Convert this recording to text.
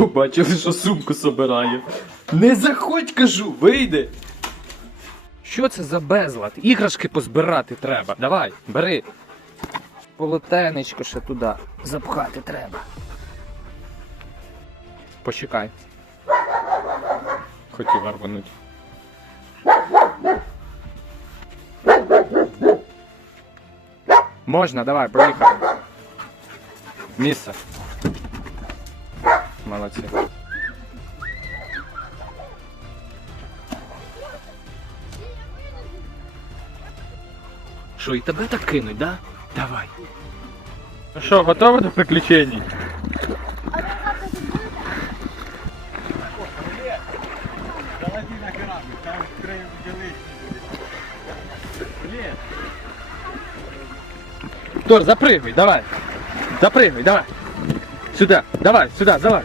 Побачили, що сумку собирає. Не заходь, кажу, вийди. Що це за безлад? Іграшки позбирати треба. Давай, бери. Полотенечко ще туди запхати треба. Почекай. Хотів рвануть. Можна, давай, поїхали. Місце. Молодці. Що, і тебе так кинуть, да? Давай. Ну що, готові до приключень? Залази на корабль, там краю ділись. Блін. Тор, запрыгивай, давай. Запрыгивай, давай. Сюда, давай, сюда, давай.